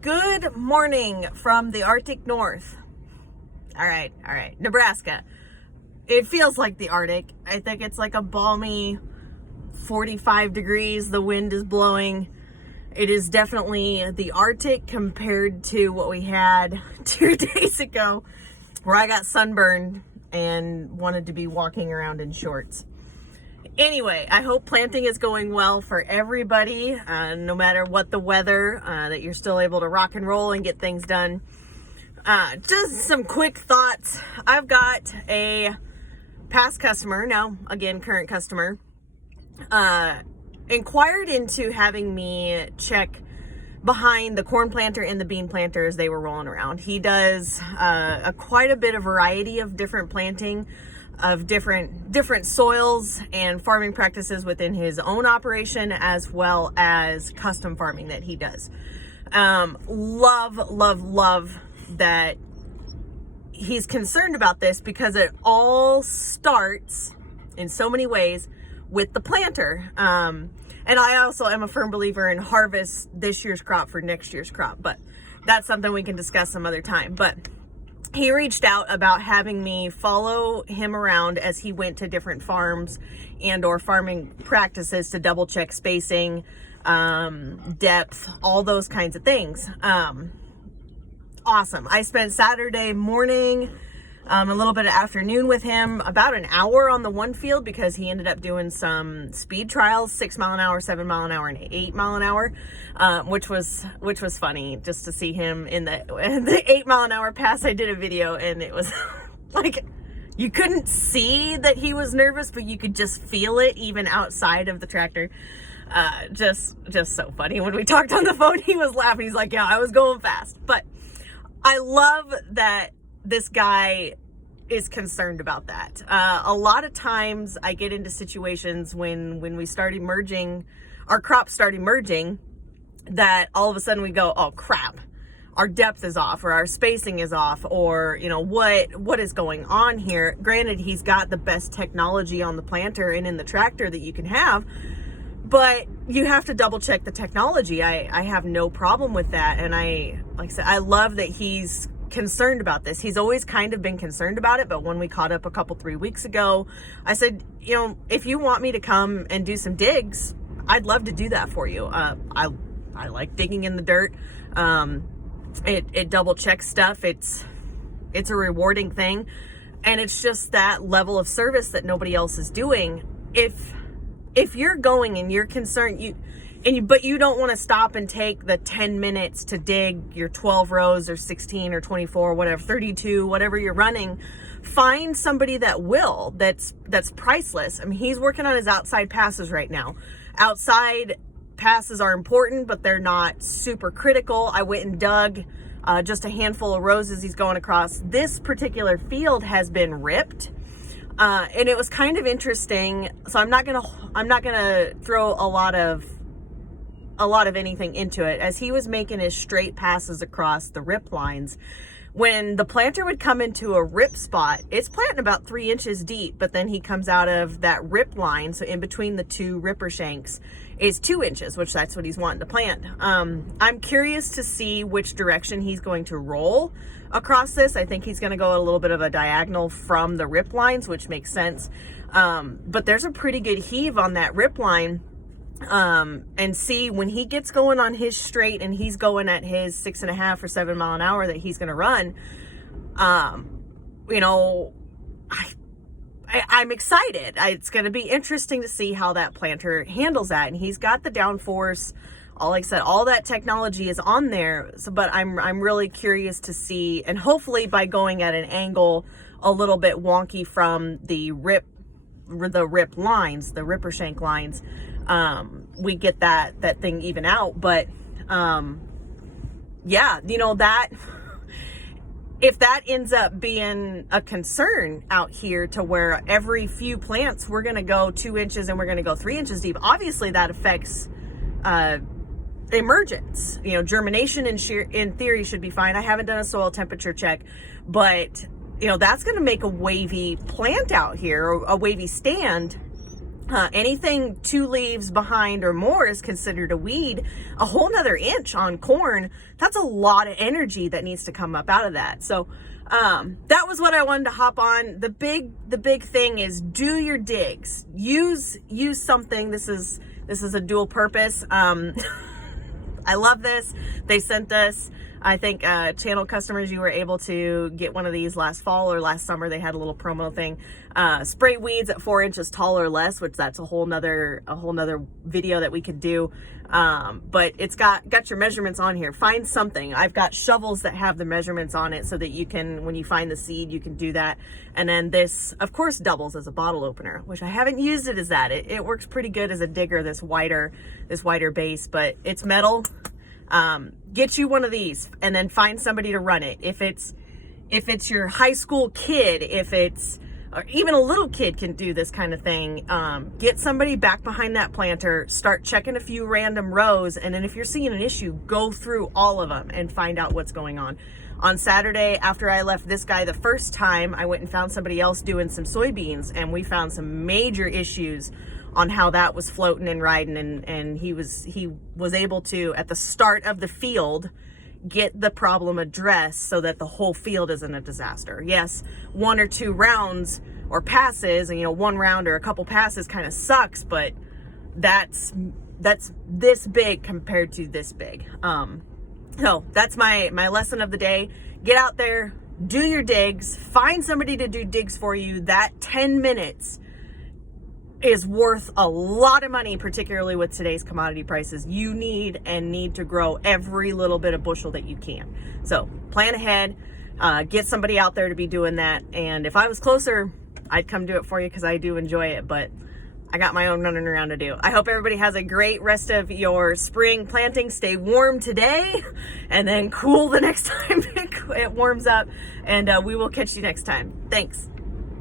Good morning from the Arctic North. All right. Nebraska. It feels like the Arctic. I think it's like a balmy 45 degrees. The wind is blowing. It is definitely the Arctic compared to what we had 2 days ago, where I got sunburned and wanted to be walking around in shorts. Anyway, I hope planting is going well for everybody, no matter what the weather, that you're still able to rock and roll and get things done. Just some quick thoughts. I've got a past customer, now again current customer, inquired into having me check behind the corn planter and the bean planter as they were rolling around. He does quite a bit of variety of different planting of different soils and farming practices within his own operation, as well as custom farming that he does. Love that he's concerned about this, because it all starts in so many ways with the planter. And I also am a firm believer in harvest this year's crop for next year's crop, but that's something we can discuss some other time. But he reached out about having me follow him around as he went to different farms and or farming practices to double check spacing, depth, all those kinds of things. Awesome. I spent Saturday morning, a little bit of afternoon with him, about an hour on the one field, because he ended up doing some speed trials, 6 mile an hour, 7 mile an hour, and 8 mile an hour, which was funny just to see him in the 8 mile an hour pass. I did a video and it was like, you couldn't see that he was nervous, but you could just feel it even outside of the tractor. Just so funny. When we talked on the phone, he was laughing. He's like, yeah, I was going fast. But I love that this guy is concerned about that. A lot of times I get into situations when we start emerging, our crops start emerging, that all of a sudden we go, oh crap, our depth is off, or our spacing is off, or what is going on here. Granted, he's got the best technology on the planter and in the tractor that you can have, but you have to double check the technology. I have no problem with that. And like I said, I love that he's concerned about this. He's always kind of been concerned about it, but when we caught up 3 weeks ago, I said, if you want me to come and do some digs, I'd love to do that for you. I like digging in the dirt. It double checks stuff. It's a rewarding thing, and it's just that level of service that nobody else is doing. If you're going and you're concerned, but you don't want to stop and take the 10 minutes to dig your 12 rows or 16 or 24, whatever, 32, whatever you're running, find somebody that will, that's priceless. I mean, he's working on his outside passes right now. Outside passes are important, but they're not super critical. I went and dug just a handful of rows as he's going across. This particular field has been ripped. And it was kind of interesting. So I'm not gonna throw a lot of anything into it. As he was making his straight passes across the rip lines, when the planter would come into a rip spot, it's planting about 3 inches deep, but then he comes out of that rip line, so in between the two ripper shanks is 2 inches, which that's what he's wanting to plant. I'm curious to see which direction he's going to roll across this. I think he's going to go a little bit of a diagonal from the rip lines, which makes sense. But there's a pretty good heave on that rip line. And see, when he gets going on his straight and he's going at his 6.5 or 7 mile an hour that he's going to run, I'm excited. It's going to be interesting to see how that planter handles that. And he's got the downforce. Like I said, all that technology is on there. So, but I'm really curious to see, and hopefully by going at an angle a little bit wonky from the rip lines, the ripper shank lines, we get that thing even out. But yeah, that if that ends up being a concern out here, to where every few plants we're going to go 2 inches and we're going to go 3 inches deep, obviously that affects emergence. Germination in theory should be fine. I haven't done a soil temperature check, but that's going to make a wavy plant out here, or a wavy stand. Anything 2 leaves behind or more is considered a weed. A whole nother inch on corn, that's a lot of energy that needs to come up out of that. So that was what I wanted to hop on. The big thing is do your digs. Use something. This is a dual purpose. I love this. They sent us, I think, channel customers, you were able to get one of these last fall or last summer. They had a little promo thing. Spray weeds at 4 inches tall or less, which that's a whole nother video that we could do. But it's got your measurements on here. Find something. I've got shovels that have the measurements on it so that you can, when you find the seed, you can do that. And then this, of course, doubles as a bottle opener, which I haven't used it as that. It works pretty good as a digger, this wider base, but it's metal. Get you one of these and then find somebody to run it. If it's your high school kid, or even a little kid can do this kind of thing. Get somebody back behind that planter, start checking a few random rows, and then if you're seeing an issue, go through all of them and find out what's going on. On Saturday, after I left this guy the first time, I went and found somebody else doing some soybeans, and we found some major issues on how that was floating and riding, and he was able to, at the start of the field, get the problem addressed so that the whole field isn't a disaster. Yes, 1 or 2 rounds or passes, and one round or a couple passes kind of sucks, but that's this big compared to this big. So that's my lesson of the day. Get out there, do your digs, find somebody to do digs for you. That 10 minutes is worth a lot of money, particularly with today's commodity prices. You need to grow every little bit of bushel that you can. So plan ahead, get somebody out there to be doing that. And if I was closer, I'd come do it for you because I do enjoy it, but I got my own running around to do. I hope everybody has a great rest of your spring planting. Stay warm today and then cool the next time it warms up. And we will catch you next time. Thanks.